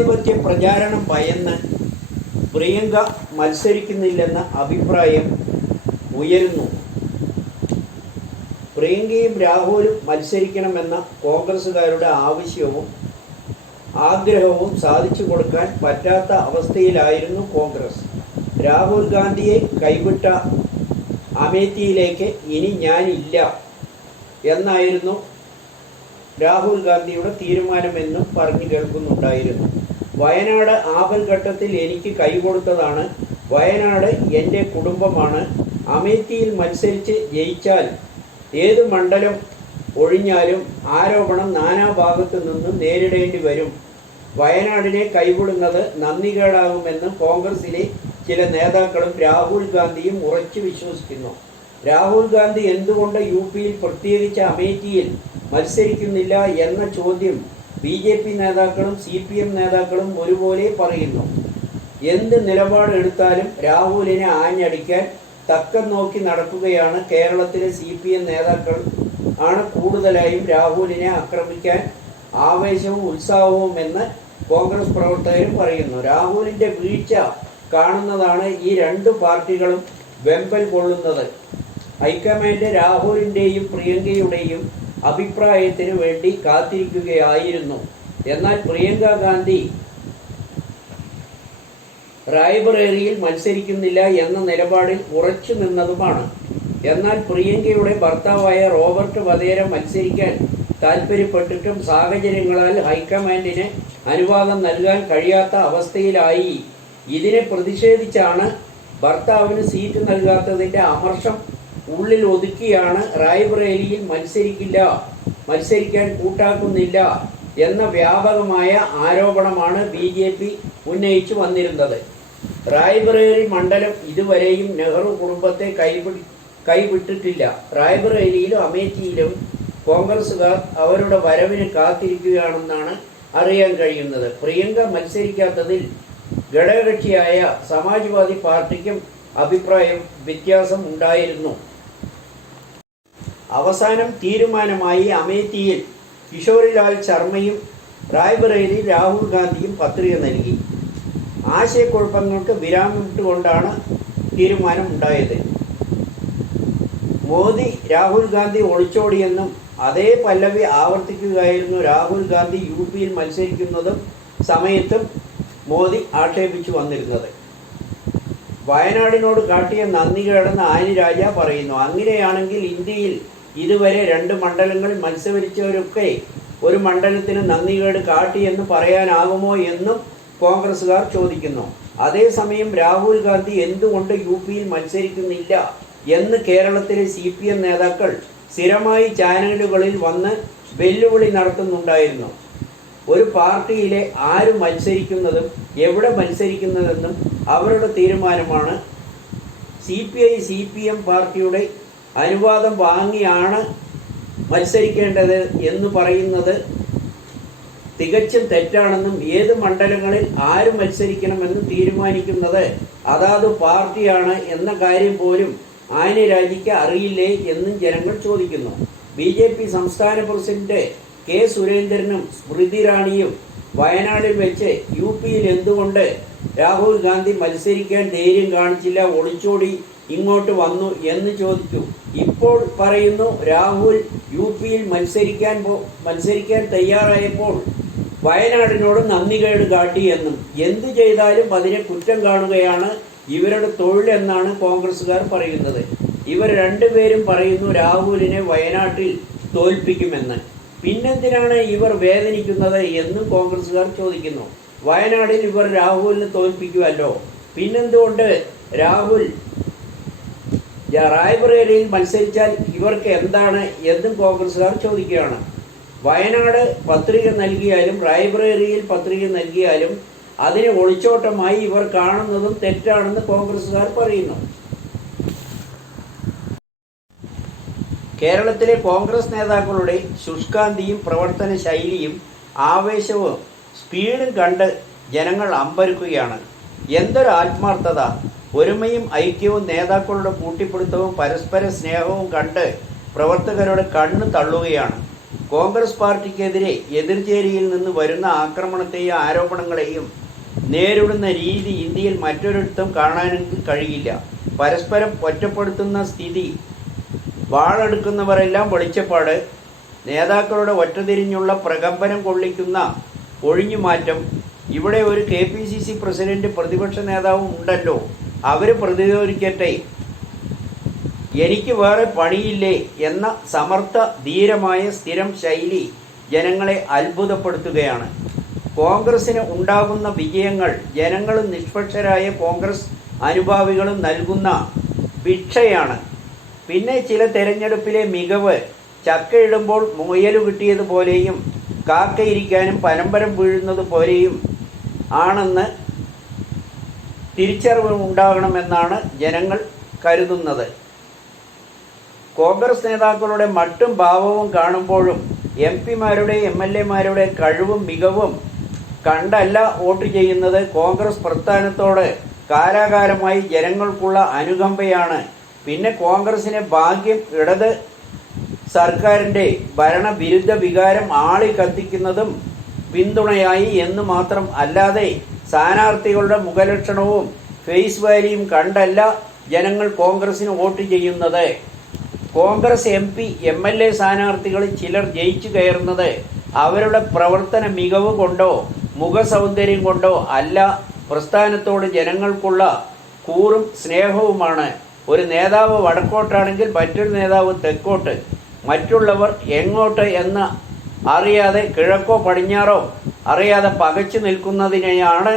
ഏകാധിപത്യ പ്രചാരണം ഭയന്ന് പ്രിയങ്ക മത്സരിക്കുന്നില്ലെന്ന അഭിപ്രായം ഉയരുന്നു. പ്രിയങ്കയും രാഹുലും മത്സരിക്കണമെന്ന കോൺഗ്രസുകാരുടെ ആഗ്രഹവും സാധിച്ചു കൊടുക്കാൻ പറ്റാത്ത അവസ്ഥയിലായിരുന്നു കോൺഗ്രസ്. രാഹുൽ ഗാന്ധിയെ കൈവിട്ട അമേത്തിയിലേക്ക് ഇനി ഞാനില്ല എന്നായിരുന്നു രാഹുൽ ഗാന്ധിയുടെ തീരുമാനമെന്നും പറഞ്ഞു കേൾക്കുന്നുണ്ടായിരുന്നു. വയനാട് ആപൽഘട്ടത്തിൽ എനിക്ക് കൈകൊടുത്തതാണ്. വയനാട് എൻ്റെ കുടുംബമാണ്. അമേത്തിയിൽ മത്സരിച്ച് ജയിച്ചാൽ ഏത് മണ്ഡലം ഒഴിഞ്ഞാലും ആരോപണം നാനാഭാഗത്തു നിന്നും നേരിടേണ്ടി വരും. വയനാടിനെ കൈവിടുന്നത് നന്ദികേടാകുമെന്ന് കോൺഗ്രസിലെ ചില നേതാക്കളും രാഹുൽ ഗാന്ധിയും ഉറച്ചു വിശ്വസിക്കുന്നു. രാഹുൽ ഗാന്ധി എന്തുകൊണ്ട് യു.പിയിൽ പ്രത്യേകിച്ച് അമേഠിയിൽ മത്സരിക്കുന്നില്ല എന്ന ചോദ്യം ബി.ജെ.പി. നേതാക്കളും സി.പി.എം. നേതാക്കളും ഒരുപോലെ പറയുന്നു. എന്ത് നിലപാടെടുത്താലും രാഹുലിനെ ആഞ്ഞടിക്കാൻ തക്കം നോക്കി നടക്കുകയാണ് കേരളത്തിലെ സി.പി.എം. നേതാക്കൾ ആണ് കൂടുതലായും രാഹുലിനെ ആക്രമിക്കാൻ ആവേശവും ഉത്സാഹവുമെന്ന് കോൺഗ്രസ് പ്രവർത്തകരും പറയുന്നു. രാഹുലിൻ്റെ വീഴ്ച കാണുന്നതാണ് ഈ രണ്ട് പാർട്ടികളും വെമ്പൽ കൊള്ളുന്നത്. ഹൈക്കമാൻഡ് രാഹുലിൻ്റെയും പ്രിയങ്കയുടെയും അഭിപ്രായത്തിന് വേണ്ടി കാത്തിരിക്കുകയായിരുന്നു. എന്നാൽ പ്രിയങ്ക ഗാന്ധി റായ്ബറേലിയിൽ മത്സരിക്കുന്നില്ല എന്ന നിലപാടിൽ ഉറച്ചു നിന്നതുമാണ്. എന്നാൽ പ്രിയങ്കയുടെ ഭർത്താവായ റോബർട്ട് വധേര മത്സരിക്കാൻ താൽപ്പര്യപ്പെട്ടിട്ടും സാഹചര്യങ്ങളാൽ ഹൈക്കമാൻഡിന് അനുവാദം നൽകാൻ കഴിയാത്ത അവസ്ഥയിലായി. ഇതിനെ പ്രതിഷേധിച്ചാണ് ഭർത്താവിന് സീറ്റ് നൽകാത്തതിൻ്റെ അമർഷം ഉള്ളിൽ ഒതുക്കിയാണ് റായ്ബറേലിയിൽ മത്സരിക്കാൻ കൂട്ടാക്കുന്നില്ല എന്ന വ്യാപകമായ ആരോപണമാണ് ബി.ജെ.പി. ഉന്നയിച്ചു വന്നിരുന്നത്. റായ്ബറേലി മണ്ഡലം ഇതുവരെയും നെഹ്റു കുടുംബത്തെ കൈവിട്ടിട്ടില്ല. റായ്ബറേലിയിലും അമേഠിയിലും കോൺഗ്രസുകാർ അവരുടെ വരവിന് കാത്തിരിക്കുകയാണെന്നാണ് അറിയാൻ കഴിയുന്നത്. പ്രിയങ്ക മത്സരിക്കാത്തതിൽ ഘടകകക്ഷിയായ സമാജ്വാദി പാർട്ടിക്കും അഭിപ്രായ വ്യത്യാസം ഉണ്ടായിരുന്നു. അവസാനം തീരുമാനമായി അമേഠിയിൽ കിഷോരിലാൽ ശർമ്മയും റായ്ബറേലിയിൽ രാഹുൽ ഗാന്ധിയും പത്രിക നൽകി. ആശയക്കുഴപ്പങ്ങൾക്ക് വിരാമമിട്ടുകൊണ്ടാണ് തീരുമാനം ഉണ്ടായത്. മോദി രാഹുൽ ഗാന്ധി ഒളിച്ചോടിയെന്നും അതേ പല്ലവി ആവർത്തിക്കുകയായിരുന്നു രാഹുൽ ഗാന്ധി യു.പിയിൽ മത്സരിക്കുന്നതും സമയത്തും മോദി ആക്ഷേപിച്ചു വന്നിരുന്നത്. വയനാടിനോട് കാട്ടിയ നന്ദികേടെന്ന് ആനി രാജ പറയുന്നു. അങ്ങനെയാണെങ്കിൽ ഇന്ത്യയിൽ ഇതുവരെ 2 മണ്ഡലങ്ങളിൽ മത്സരിച്ചവരൊക്കെ ഒരു മണ്ഡലത്തിന് നന്ദികേട് കാട്ടിയെന്ന് പറയാനാകുമോ എന്നും കോൺഗ്രസുകാർ ചോദിക്കുന്നു. അതേസമയം രാഹുൽ ഗാന്ധി എന്തുകൊണ്ട് യു.പിയിൽ മത്സരിക്കുന്നില്ല എന്ന് കേരളത്തിലെ സി.പി.എം. നേതാക്കൾ സ്ഥിരമായി ചാനലുകളിൽ വന്ന് വെല്ലുവിളി നടത്തുന്നുണ്ടായിരുന്നു. ഒരു പാർട്ടിയിലെ ആര് മത്സരിക്കുന്നതും എവിടെ മത്സരിക്കുന്നതെന്നും അവരുടെ തീരുമാനമാണ്. സി.പി.ഐ. സി.പി.എം. പാർട്ടിയുടെ അനുവാദം വാങ്ങിയാണ് മത്സരിക്കേണ്ടത് എന്ന് പറയുന്നത് തികച്ചും തെറ്റാണെന്നും ഏത് മണ്ഡലങ്ങളിൽ ആര് മത്സരിക്കണമെന്ന് തീരുമാനിക്കുന്നത് അതാത് പാർട്ടിയാണ് എന്ന കാര്യം പോലും ആനി രാജയ്ക്ക് അറിയില്ലേ എന്നും ജനങ്ങൾ ചോദിക്കുന്നു. ബി.ജെ.പി. സംസ്ഥാന പ്രസിഡന്റ് കെ. സുരേന്ദ്രനും സ്മൃതി ഇറാനിയും വയനാട്ടിൽ വെച്ച് യു.പിയിൽ എന്തുകൊണ്ട് രാഹുൽ ഗാന്ധി മത്സരിക്കാൻ ധൈര്യം കാണിച്ചില്ല, ഒളിച്ചോടി ഇങ്ങോട്ട് വന്നു എന്ന് ചോദിച്ചു. ഇപ്പോൾ പറയുന്നു രാഹുൽ യു.പിയിൽ മത്സരിക്കാൻ തയ്യാറായപ്പോൾ വയനാടിനോട് നന്ദികേട് കാട്ടിയെന്നും എന്തു ചെയ്താലും അതിനെ കുറ്റം കാണുകയാണ് ഇവരുടെ തൊഴിലെന്നാണ് കോൺഗ്രസുകാർ പറയുന്നത്. ഇവർ രണ്ടുപേരും പറയുന്നു രാഹുലിനെ വയനാട്ടിൽ തോൽപ്പിക്കുമെന്ന്. പിന്നെന്തിനാണ് ഇവർ വേദനിക്കുന്നത് എന്നും കോൺഗ്രസുകാർ ചോദിക്കുന്നു. വയനാടിൽ ഇവർ രാഹുലിനെ തോൽപ്പിക്കുമല്ലോ, പിന്നെന്തുകൊണ്ട് രാഹുൽ റായ്ബറേലിയിൽ മത്സരിച്ചാൽ ഇവർക്ക് എന്താണ് എന്നും കോൺഗ്രസുകാർ ചോദിക്കുകയാണ്. വയനാട് പത്രിക നൽകിയാലും റായ്ബറേലിയിൽ പത്രിക നൽകിയാലും അതിനെ ഒളിച്ചോട്ടമായി ഇവർ കാണുന്നതും തെറ്റാണെന്ന് കോൺഗ്രസുകാർ പറയുന്നു. കേരളത്തിലെ കോൺഗ്രസ് നേതാക്കളുടെ ശുഷ്കാന്തിയും പ്രവർത്തന ശൈലിയും ആവേശവും സ്പീഡും കണ്ട് ജനങ്ങൾ അമ്പരക്കുകയാണ്. എന്തൊരു ആത്മാർത്ഥത! ഒരുമയും ഐക്യവും നേതാക്കളുടെ കൂട്ടിപ്പിടുത്തവും പരസ്പര സ്നേഹവും കണ്ട് പ്രവർത്തകരുടെ കണ്ണ് തള്ളുകയാണ്. കോൺഗ്രസ് പാർട്ടിക്കെതിരെ എതിർചേരിയിൽ നിന്ന് വരുന്ന ആക്രമണത്തെയും ആരോപണങ്ങളെയും നേരിടുന്ന രീതി ഇന്ത്യയിൽ മറ്റൊരിടത്തും കാണാനും കഴിയില്ല. പരസ്പരം ഒറ്റപ്പെടുത്തുന്ന സ്ഥിതി, വാളെടുക്കുന്നവരെല്ലാം വെളിച്ചപ്പാട്, നേതാക്കളുടെ ഒറ്റതിരിഞ്ഞുള്ള പ്രകമ്പനം കൊള്ളിക്കുന്ന ഒഴിഞ്ഞുമാറ്റം. ഇവിടെ ഒരു KPCC പ്രസിഡന്റ്, പ്രതിപക്ഷ നേതാവും ഉണ്ടല്ലോ, അവർ പ്രതിരോധിക്കട്ടെ, എനിക്ക് വേറെ പണിയില്ലേ എന്ന സമർത്ഥ ധീരമായ സ്ഥിരം ശൈലി ജനങ്ങളെ അത്ഭുതപ്പെടുത്തുകയാണ്. കോൺഗ്രസിന് ഉണ്ടാകുന്ന വിജയങ്ങൾ ജനങ്ങളും നിഷ്പക്ഷരായ കോൺഗ്രസ് അനുഭാവികളും നൽകുന്ന ഭിക്ഷയാണ്. പിന്നെ ചില തെരഞ്ഞെടുപ്പിലെ മികവ് ചക്കയിടുമ്പോൾ മുയലു കിട്ടിയതുപോലെയും കാക്കയിരിക്കാനും പരമ്പരം വീഴുന്നത് പോലെയും ആണെന്ന് തിരിച്ചറിവ് ഉണ്ടാകണമെന്നാണ് ജനങ്ങൾ കരുതുന്നത്. കോൺഗ്രസ് നേതാക്കളുടെ മട്ടും ഭാവവും കാണുമ്പോഴും MP-മാരുടെ MLA-മാരുടെ കഴിവും മികവും കണ്ടല്ല വോട്ട് ചെയ്യുന്നത്. കോൺഗ്രസ് പ്രസ്ഥാനത്തോട് കാലാകാലമായി ജനങ്ങൾക്കുള്ള അനുകമ്പയാണ്. പിന്നെ കോൺഗ്രസിനെ ഭാഗ്യം ഇടത് സർക്കാരിൻ്റെ ഭരണവിരുദ്ധ വികാരം ആളി കത്തിക്കുന്നതും പിന്തുണയായി എന്ന് മാത്രം. അല്ലാതെ സ്ഥാനാർത്ഥികളുടെ മുഖലക്ഷണവും ഫേസ് വാല്യൂയും കണ്ടല്ല ജനങ്ങൾ കോൺഗ്രസിന് വോട്ട് ചെയ്യുന്നത്. കോൺഗ്രസ് MP-MLA സ്ഥാനാർത്ഥികളിൽ ചിലർ ജയിച്ചു കയറുന്നത് അവരുടെ പ്രവർത്തന മികവ് കൊണ്ടോ മുഖസൗന്ദര്യം കൊണ്ടോ അല്ല, പ്രസ്ഥാനത്തോട് ജനങ്ങൾക്കുള്ള കൂറും സ്നേഹവുമാണ്. ഒരു നേതാവ് വടക്കോട്ടാണെങ്കിൽ മറ്റൊരു നേതാവ് തെക്കോട്ട്, മറ്റുള്ളവർ എങ്ങോട്ട് എന്ന് അറിയാതെ കിഴക്കോ പടിഞ്ഞാറോ അറിയാതെ പകച്ചു നിൽക്കുന്നതിനെയാണ്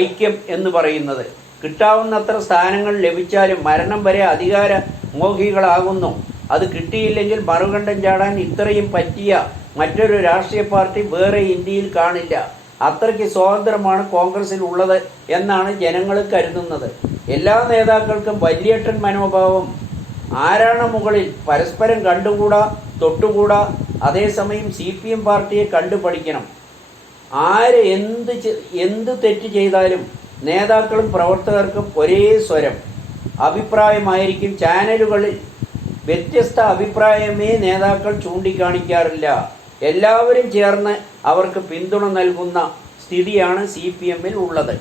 ഐക്യം എന്ന് പറയുന്നത്. കിട്ടാവുന്നത്ര സ്ഥാനങ്ങൾ ലഭിച്ചാലും മരണം വരെ അധികാര മോഹികളാകുന്നു. അത് കിട്ടിയില്ലെങ്കിൽ മറുകണ്ഠം ചാടാൻ ഇത്രയും പറ്റിയ മറ്റൊരു രാഷ്ട്രീയ പാർട്ടി വേറെ ഇന്ത്യയിൽ കാണില്ല. അത്രയ്ക്ക് സ്വാതന്ത്ര്യമാണ് കോൺഗ്രസിൽ ഉള്ളത് എന്നാണ് ജനങ്ങൾ കരുതുന്നത്. എല്ലാ നേതാക്കൾക്കും വലിയേട്ടൻ മനോഭാവം. ആരാണ് മുകളിൽ? പരസ്പരം കണ്ടുകൂടാ, തൊട്ടുകൂടാ. അതേസമയം CPM പാർട്ടിയെ കണ്ടുപഠിക്കണം. ആര് എന്ത് തെറ്റ് ചെയ്താലും നേതാക്കളും പ്രവർത്തകർക്കും ഒരേ സ്വരം അഭിപ്രായമായിരിക്കും. ചാനലുകളിൽ വ്യത്യസ്ത അഭിപ്രായമേ നേതാക്കൾ ചൂണ്ടിക്കാണിക്കാറില്ല. എല്ലാവരും ചേർന്ന് അവർക്ക് പിന്തുണ നൽകുന്ന സ്ഥിതിയാണ് CPM-ൽ ഉള്ളത്.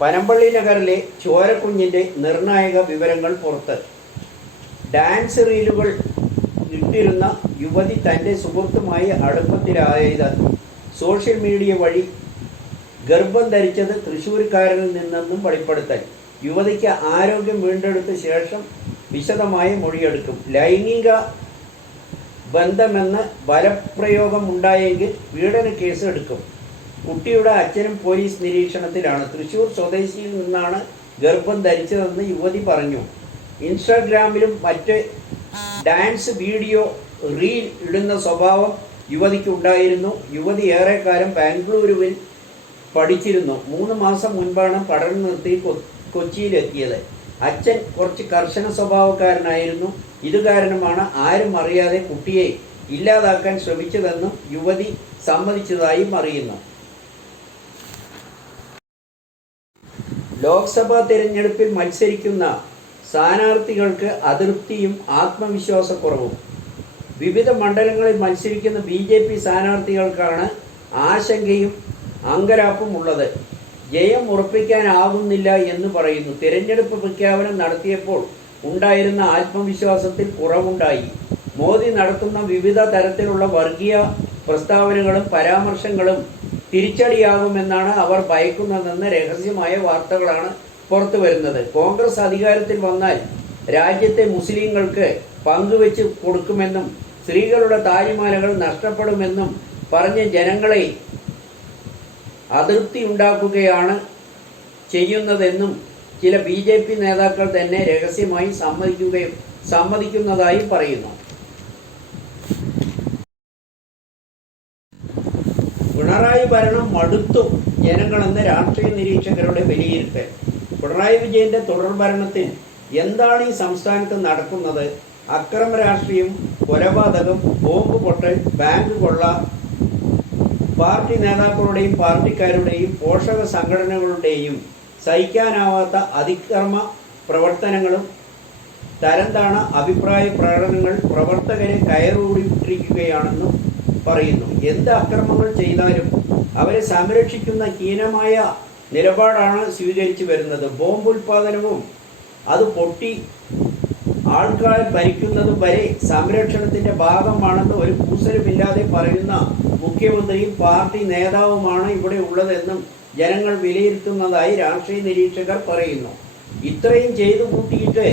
പനമ്പള്ളി നഗറിലെ ചോരക്കുഞ്ഞിൻ്റെ നിർണായക വിവരങ്ങൾ പുറത്ത്. ഡാൻസ് റീലുകൾ ഇട്ടിരുന്ന യുവതി തൻ്റെ സുഹൃത്തുമായി അടുപ്പത്തിലായത് സോഷ്യൽ മീഡിയ വഴി ഗർഭം ധരിച്ചത് തൃശ്ശൂർക്കാരനിൽ നിന്നെന്നും വെളിപ്പെടുത്തൽ. യുവതിക്ക് ആരോഗ്യം വീണ്ടെടുത്ത ശേഷം വിശദമായ മൊഴിയെടുക്കും. ലൈംഗിക ബന്ധമെന്ന് ബലപ്രയോഗം ഉണ്ടായെങ്കിൽ പീഡന കേസ് എടുക്കും. കുട്ടിയുടെ അച്ഛനും പോലീസ് നിരീക്ഷണത്തിലാണ്. തൃശ്ശൂർ സ്വദേശിയിൽ നിന്നാണ് ഗർഭം ധരിച്ചതെന്ന് യുവതി പറഞ്ഞു. ഇൻസ്റ്റാഗ്രാമിലും മറ്റ് ഡാൻസ് വീഡിയോ റീൽ ഇടുന്ന സ്വഭാവം യുവതിക്ക് ഉണ്ടായിരുന്നു. യുവതി ഏറെക്കാലം ബാംഗ്ലൂരുവിൽ പഠിച്ചിരുന്നു. 3 മാസം മുൻപാണ് പഠനം നിർത്തി കൊച്ചിയിലെത്തിയത്. അച്ഛൻ കുറച്ച് കർശന സ്വഭാവക്കാരനായിരുന്നു. ഇത് കാരണമാണ് ആരും അറിയാതെ കുട്ടിയെ ഇല്ലാതാക്കാൻ ശ്രമിച്ചതെന്നും യുവതി സമ്മതിച്ചതായും അറിയുന്നു. ലോക്സഭാ തിരഞ്ഞെടുപ്പിൽ മത്സരിക്കുന്ന സ്ഥാനാർത്ഥികൾക്ക് അതൃപ്തിയും ആത്മവിശ്വാസക്കുറവും. വിവിധ മണ്ഡലങ്ങളിൽ മത്സരിക്കുന്ന BJP സ്ഥാനാർത്ഥികൾക്കാണ് ആശങ്കയും അങ്കലാപ്പും ഉള്ളത്. ജയം ഉറപ്പിക്കാനാകുന്നില്ല എന്ന് പറയുന്നു. തിരഞ്ഞെടുപ്പ് പ്രഖ്യാപനം നടത്തിയപ്പോൾ ഉണ്ടായിരുന്ന ആത്മവിശ്വാസത്തിൽ കുറവുണ്ടായി. മോദി നടത്തുന്ന വിവിധ തരത്തിലുള്ള വർഗീയ പ്രസ്താവനകളും പരാമർശങ്ങളും തിരിച്ചടിയാകുമെന്നാണ് അവർ ഭയക്കുന്നതെന്ന് രഹസ്യമായ വാർത്തകളാണ് പുറത്തു വരുന്നത്. കോൺഗ്രസ് അധികാരത്തിൽ വന്നാൽ രാജ്യത്തെ മുസ്ലിങ്ങൾക്ക് പങ്കുവെച്ച് കൊടുക്കുമെന്നും സ്ത്രീകളുടെ താലിമാലകൾ നഷ്ടപ്പെടുമെന്നും പറഞ്ഞ് ജനങ്ങളെ അതൃപ്തി ഉണ്ടാക്കുകയാണ് ചെയ്യുന്നതെന്നും ചില BJP നേതാക്കൾ തന്നെ രഹസ്യമായി സമ്മതിക്കുന്നതായി പറയുന്നു. പിണറായി ഭരണം മടുത്തു ജനങ്ങളെന്ന് രാഷ്ട്രീയ നിരീക്ഷകരുടെ വിലയിരുത്തൽ. പിണറായി വിജയന്റെ തുടർഭരണത്തിൽ എന്താണ് ഈ സംസ്ഥാനത്ത് നടക്കുന്നത്? അക്രമ രാഷ്ട്രീയം, കൊലപാതകം, ബോംബ് പൊട്ടൽ, ബാങ്ക് കൊള്ള, പാർട്ടി നേതാക്കളുടെയും പാർട്ടിക്കാരുടെയും പോഷക സംഘടനകളുടെയും സഹിക്കാനാവാത്ത അതിക്രമ പ്രവർത്തനങ്ങളും തരംതാണ അഭിപ്രായ പ്രകടനങ്ങൾ പ്രവർത്തകരെ കയറൂടിവിട്ടിരിക്കുകയാണെന്നും പറയുന്നു. എന്ത് അക്രമങ്ങൾ ചെയ്താലും അവരെ സംരക്ഷിക്കുന്ന ഹീനമായ നിലപാടാണ് സ്വീകരിച്ചു വരുന്നത്. ബോംബ് ഉൽപാദനവും അത് പൊട്ടി ആൾക്കാർ ഭരിക്കുന്നതും വരെ സംരക്ഷണത്തിന്റെ ഭാഗമാണെന്ന് ഒരു കൂസലുമില്ലാതെ പറയുന്ന മുഖ്യമന്ത്രിയും പാർട്ടി നേതാവുമാണ് ഇവിടെ ഉള്ളതെന്നും ജനങ്ങൾ വിലയിരുത്തുന്നതായി രാഷ്ട്രീയ നിരീക്ഷകർ പറയുന്നു. ഇത്രയും ചെയ്തു കൂട്ടിയിട്ട്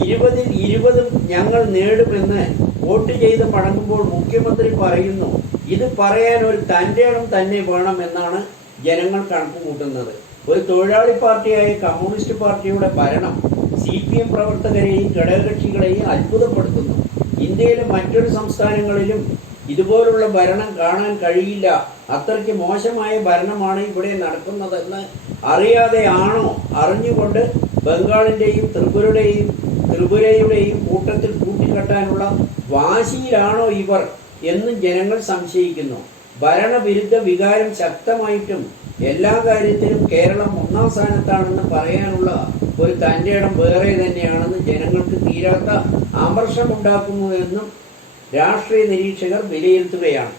20-ൽ 20 ഞങ്ങൾ നേടുമെന്ന് വോട്ട് ചെയ്ത് മടങ്ങുമ്പോൾ മുഖ്യമന്ത്രി പറയുന്നു. ഇത് പറയാൻ ഒരു തൻ്റെ ഇടം തന്നെ വേണമെന്നാണ് ജനങ്ങൾ കണക്കുകൂട്ടുന്നത്. ഒരു തൊഴിലാളി പാർട്ടിയായ കമ്മ്യൂണിസ്റ്റ് പാർട്ടിയുടെ ഭരണം CPM പ്രവർത്തകരെയും ഘടകകക്ഷികളെയും അത്ഭുതപ്പെടുത്തുന്നു. ഇന്ത്യയിലെ മറ്റൊരു സംസ്ഥാനങ്ങളിലും ഇതുപോലുള്ള ഭരണം കാണാൻ കഴിയില്ല. അത്രയ്ക്ക് മോശമായ ഭരണമാണ് ഇവിടെ നടക്കുന്നതെന്ന് അറിയാതെ ആണോ അറിഞ്ഞുകൊണ്ട് ബംഗാളിൻ്റെയും ത്രിപുരയുടെയും കൂട്ടത്തിൽ കൂട്ടിക്കെട്ടാനുള്ള വാശിയിലാണോ ഇവർ എന്ന് ജനങ്ങൾ സംശയിക്കുന്നു. ഭരണവിരുദ്ധ വികാരം ശക്തമായിട്ടും എല്ലാ കാര്യത്തിലും കേരളം ഒന്നാം സ്ഥാനത്താണെന്ന് പറയാനുള്ള ഒരു തൻ്റെ ഇടം വേറെ തന്നെയാണെന്ന് ജനങ്ങൾക്ക് തീരാത്ത അമർഷമുണ്ടാക്കുന്നുവെന്നും രാഷ്ട്രീയ നിരീക്ഷകർ വിലയിരുത്തുകയാണ്.